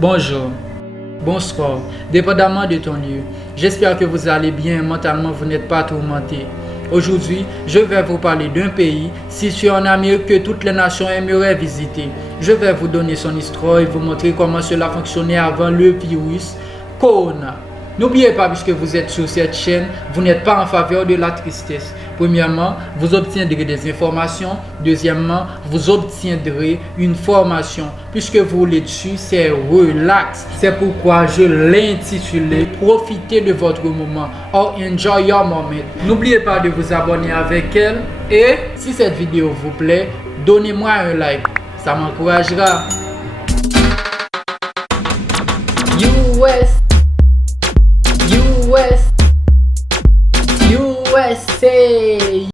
Bonjour, bonsoir, dépendamment de ton lieu. J'espère que vous allez bien, mentalement vous n'êtes pas tourmenté. Aujourd'hui, je vais vous parler d'un pays situé en Amérique que toutes les nations aimeraient visiter. Je vais vous donner son histoire et vous montrer comment cela fonctionnait avant le virus Corona. N'oubliez pas, puisque vous êtes sur cette chaîne, vous n'êtes pas en faveur de la tristesse. Premièrement, vous obtiendrez des informations. Deuxièmement, vous obtiendrez une formation. Puisque vous voulez dessus, c'est relax. C'est pourquoi je l'ai intitulé « Profitez de votre moment » or « Enjoy your moment ». N'oubliez pas de vous abonner avec elle. Et si cette vidéo vous plaît, donnez-moi un like. Ça m'encouragera. USA.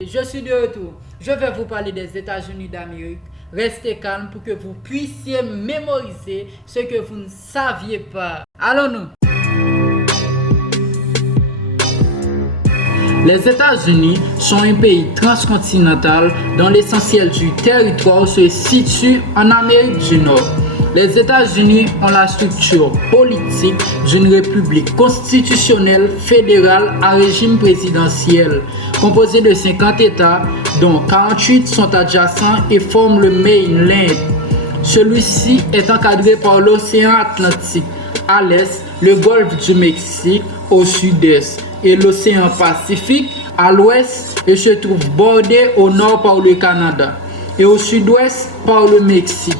Je suis de retour. Je vais vous parler des États-Unis d'Amérique. Restez calme pour que vous puissiez mémoriser ce que vous ne saviez pas. Allons-nous. Les États-Unis sont un pays transcontinental dont l'essentiel du territoire se situe en Amérique du Nord. Les États-Unis ont la structure politique d'une république constitutionnelle fédérale à régime présidentiel, composée de 50 États, dont 48 sont adjacents et forment le mainland. Celui-ci est encadré par l'océan Atlantique à l'est, le golfe du Mexique au sud-est et l'océan Pacifique à l'ouest et se trouve bordé au nord par le Canada et au sud-ouest par le Mexique.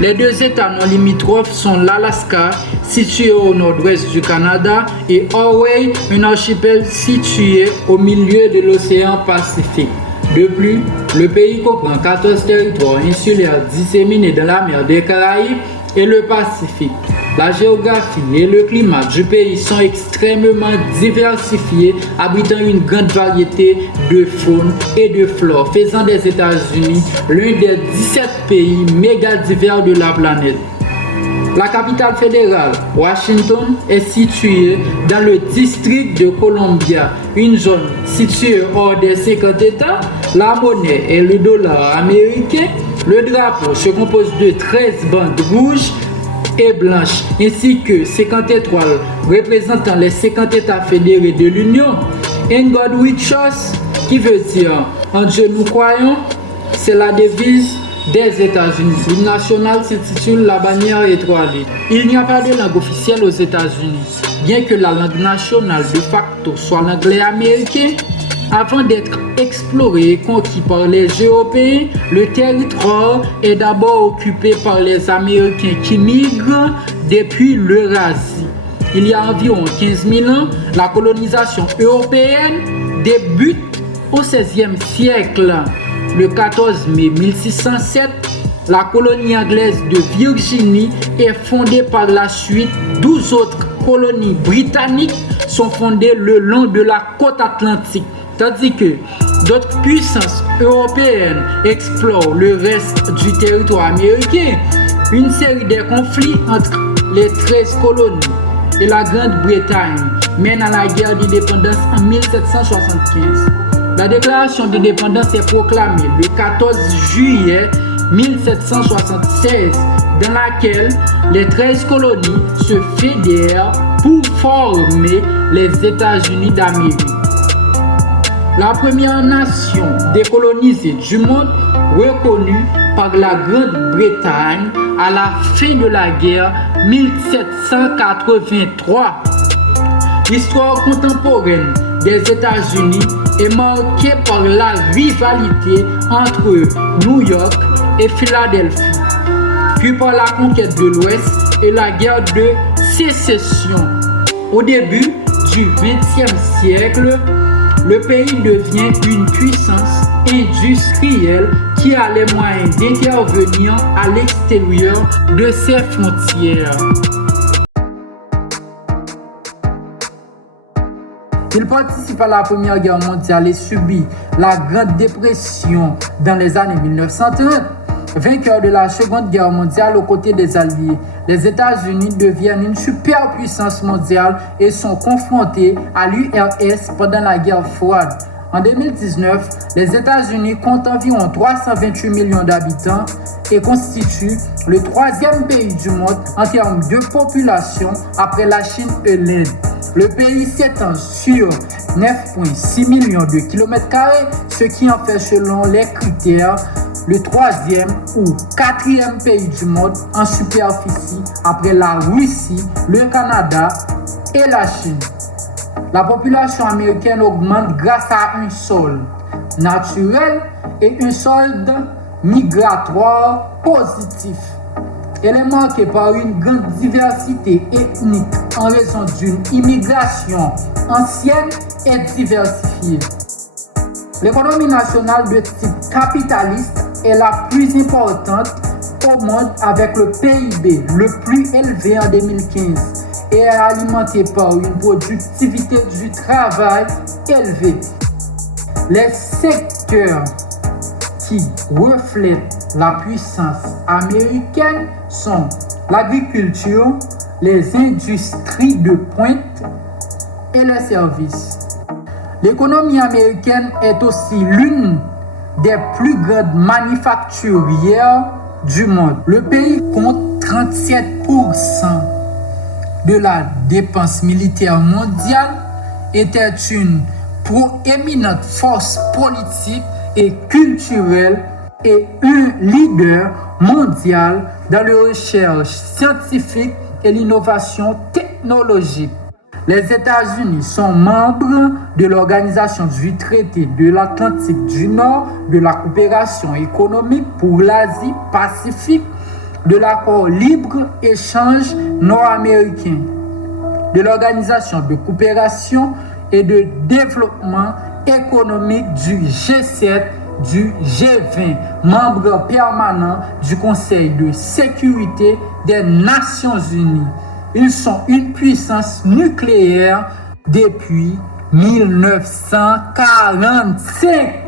Les deux États non limitrophes sont l'Alaska, situé au nord-ouest du Canada, et Hawaï, un archipel situé au milieu de l'océan Pacifique. De plus, le pays comprend 14 territoires insulaires disséminés dans la mer des Caraïbes et le Pacifique. La géographie et le climat du pays sont extrêmement diversifiés, abritant une grande variété de faune et de flore, faisant des États-Unis l'un des 17 pays méga divers de la planète. La capitale fédérale, Washington, est située dans le district de Columbia, une zone située hors des 50 États. La monnaie est le dollar américain. Le drapeau se compose de 13 bandes rouges et blanches, ainsi que 50 étoiles représentant les 50 États fédérés de l'Union. In God we trust, qui veut dire en Dieu nous croyons, c'est la devise des États-Unis. L'hymne national s'intitule la bannière étoilée. Il n'y a pas de langue officielle aux États-Unis, bien que la langue nationale de facto soit l'anglais américain. Avant d'être exploré et conquis par les Européens, le territoire est d'abord occupé par les Américains qui migrent depuis l'Eurasie. Il y a environ 15 000 ans, la colonisation européenne débute au XVIe siècle. Le 14 mai 1607, la colonie anglaise de Virginie est fondée. Par la suite, 12 autres colonies britanniques sont fondées le long de la côte atlantique, tandis que d'autres puissances européennes explorent le reste du territoire américain. Une série de conflits entre les 13 colonies et la Grande-Bretagne mène à la guerre d'indépendance en 1775. La déclaration d'indépendance est proclamée le 14 juillet 1776, dans laquelle les 13 colonies se fédèrent pour former les États-Unis d'Amérique. La première nation décolonisée du monde, reconnue par la Grande-Bretagne à la fin de la guerre 1783. L'histoire contemporaine des États-Unis est marquée par la rivalité entre New York et Philadelphie, puis par la conquête de l'Ouest et la guerre de sécession. Au début du XXe siècle, le pays devient une puissance industrielle qui a les moyens d'intervenir à l'extérieur de ses frontières. Il participe à la Première Guerre mondiale et subit la Grande Dépression dans les années 1930. Vainqueur de la Seconde Guerre mondiale aux côtés des Alliés, les États-Unis deviennent une superpuissance mondiale et sont confrontés à l'URSS pendant la guerre froide. En 2019, les États-Unis comptent environ 328 millions d'habitants et constituent le troisième pays du monde en termes de population après la Chine et l'Inde. Le pays s'étend sur 9,6 millions de kilomètres-carrés, ce qui en fait, selon les critères, le troisième ou quatrième pays du monde en superficie après la Russie, le Canada et la Chine. La population américaine augmente grâce à un sol naturel et un solde migratoire positif. Elle est marquée par une grande diversité ethnique en raison d'une immigration ancienne et diversifiée. L'économie nationale de type capitaliste est la plus importante au monde avec le PIB le plus élevé en 2015 et est alimentée par une productivité du travail élevée. Les secteurs qui reflètent la puissance américaine sont l'agriculture, les industries de pointe et les services. L'économie américaine est aussi l'une des plus grandes manufacturières du monde. Le pays compte 37% de la dépense militaire mondiale, était une proéminente force politique et culturelle et un leader mondial dans la recherche scientifique et l'innovation technologique. Les États-Unis sont membres de l'Organisation du Traité de l'Atlantique du Nord, de la coopération économique pour l'Asie-Pacifique, de l'accord libre-échange nord-américain, de l'Organisation de coopération et de développement économique du G7, du G20, membre permanent du Conseil de sécurité des Nations Unies. Ils sont une puissance nucléaire depuis 1945.